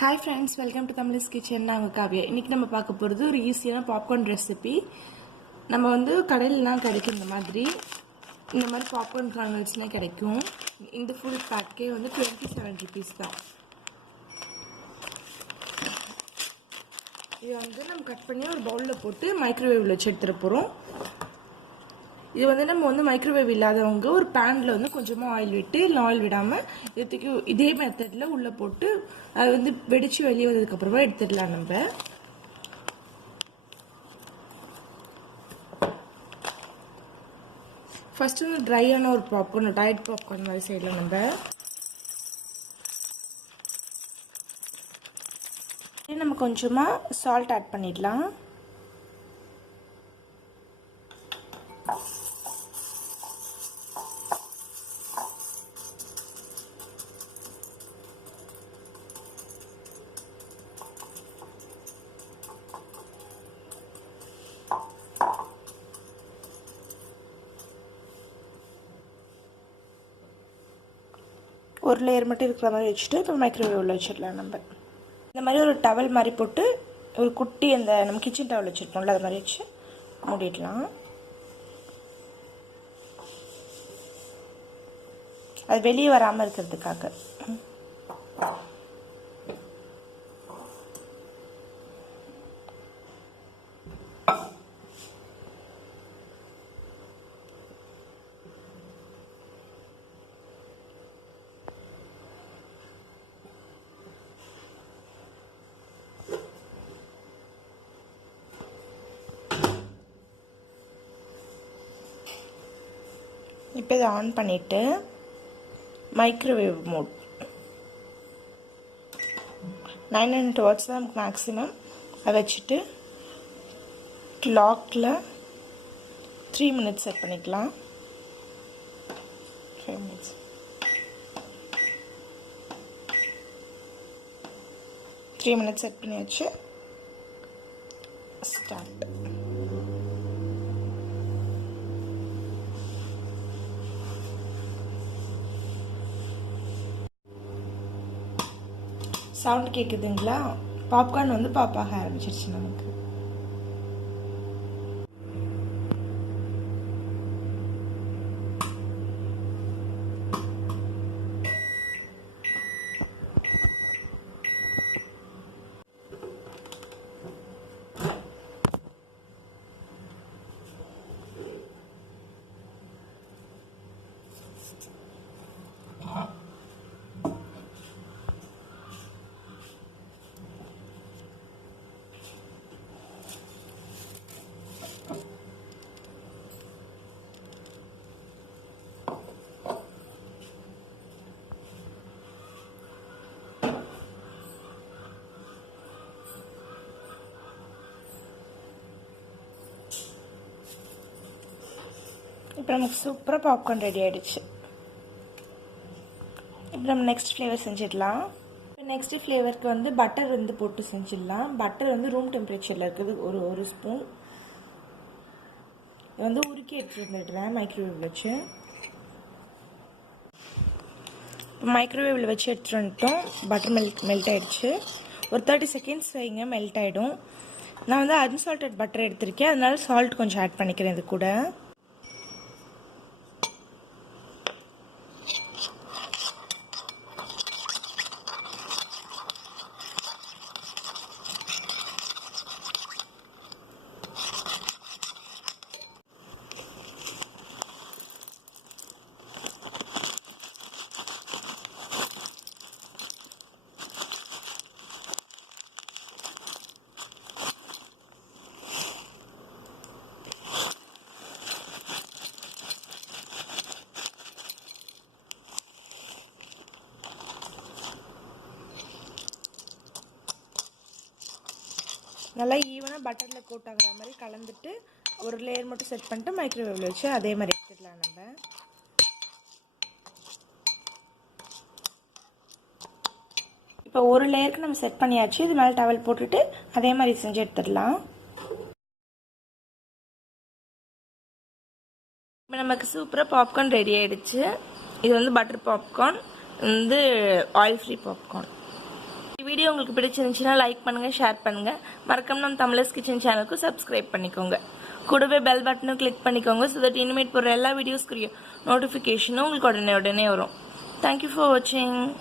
Hi friends, welcome to Tamils kitchen. நாங்கள் காவியா. இன்றைக்கி நம்ம பார்க்க போகிறது ஒரு ஈஸியான பாப்கார்ன் ரெசிபி. நம்ம வந்து கடையிலலாம் கிடைக்கும் இந்த மாதிரி பாப்கார்ன் கார்னல்ஸ்லாம் கிடைக்கும். இந்த ஃபுல் பேக்கே வந்து 27 rupees தான். இதை வந்து நம்ம கட் பண்ணி ஒரு பவுலில் போட்டு மைக்ரோவேவில் வச்சு எடுத்துகிட்டு போகிறோம். இது வந்து நம்ம வந்து மைக்ரோவேவ் இல்லாதவங்க ஒரு பேனில் வந்து கொஞ்சமாக ஆயில் விட்டு, இல்லை ஆயில் விடாமல் இதுக்கு இதே மெத்தடில் உள்ளே போட்டு அது வந்து வெடித்து வெளியே வந்ததுக்கப்புறமா எடுத்துடலாம். நம்ம ஃபஸ்ட்டு வந்து ட்ரையான ஒரு பாப்கார்ன், டயட் பாப்கார்ன் மாதிரி செய்யலாம். நம்ம கொஞ்சமாக சால்ட் ஆட் பண்ணிடலாம். ஒரு லேயர் மட்டும் இருக்கிற மாதிரி வச்சுட்டு இப்போ மைக்ரோவேவில் வச்சிடலாம். நம்ம இந்த மாதிரி ஒரு டவல் மாதிரி போட்டு ஒரு குட்டி அந்த நம்ம கிச்சன் டவல் வச்சுருப்போம்ல அது மாதிரி வச்சு மூடிடலாம். அது வெளியே வராமல் இருக்கிறதுக்காக. இப்போ இதை ஆன் பண்ணிவிட்டு மைக்ரோவேவ் மோட் 900 watts தான் நமக்கு மேக்ஸிமம். அதை வச்சுட்டு கிளாக்கில் 3 minutes செட் பண்ணிக்கலாம். 5 minutes. 3 minutes செட் பண்ணியாச்சு. ஸ்டார்ட். சவுண்ட் கேட்குதுங்களா? பாப்கார்ன் வந்து பாப்பாக ஆரம்பிச்சிருச்சு நமக்கு. இப்போ நமக்கு சூப்பராக பாப்கார்ன் ரெடி ஆகிடுச்சு. இப்போ நம்ம நெக்ஸ்ட் ஃப்ளேவர் செஞ்சிடலாம். இப்போ நெக்ஸ்ட்டு ஃப்ளேவருக்கு வந்து பட்டர் வந்து போட்டு செஞ்சிடலாம். பட்டர் வந்து ரூம் டெம்பரேச்சரில் இருக்குது. ஒரு ஸ்பூன் இது வந்து உருக்கி எடுத்துகிட்டு வந்துடுறேன் மைக்ரோவேவ் வச்சு. இப்போ மைக்ரோவேவில் வச்சு எடுத்துகிட்டு வந்துட்டோம். பட்டர் மெல்ட் ஆகிடுச்சு. ஒரு 30 seconds வைங்க, மெல்ட் ஆகிடும். நான் வந்து அன்சால்டட் பட்டர் எடுத்திருக்கேன், அதனால சால்ட் கொஞ்சம் ஆட் பண்ணிக்கிறேன் இது கூட. நல்லா ஈவனாக பட்டரில் கோட் ஆகிற மாதிரி கலந்துட்டு ஒரு லேயர் மட்டும் செட் பண்ணிட்டு மைக்ரோவேவில் வச்சு அதே மாதிரி எடுத்துக்கலாம். நம்ம இப்போ ஒரு லேயருக்கு நம்ம செட் பண்ணியாச்சு. இது மேலே டவல் போட்டுட்டு அதே மாதிரி செஞ்சு எடுத்துடலாம். இப்போ நமக்கு சூப்பராக பாப்கார்ன் ரெடி ஆகிடுச்சு. இது வந்து பட்டர் பாப்கார்ன், வந்து ஆயில் ஃப்ரீ பாப்கார்ன். வீடியோ உங்களுக்கு பிடிச்சிருந்துச்சுன்னா லைக் பண்ணுங்கள், ஷேர் பண்ணுங்கள். மறக்காம நம்ம தமிழர்ஸ் கிச்சன் சேனலுக்கு சப்ஸ்கிரைப் பண்ணிக்கோங்க. கூடவே பெல் பட்டனும் கிளிக் பண்ணிக்கோங்க. ஸோ தட் இனிமேட் போகிற எல்லா வீடியோஸ்க்குரிய நோட்டிஃபிகேஷனும் உங்களுக்கு உடனே வரும். தேங்க்யூ ஃபார் வாட்சிங்.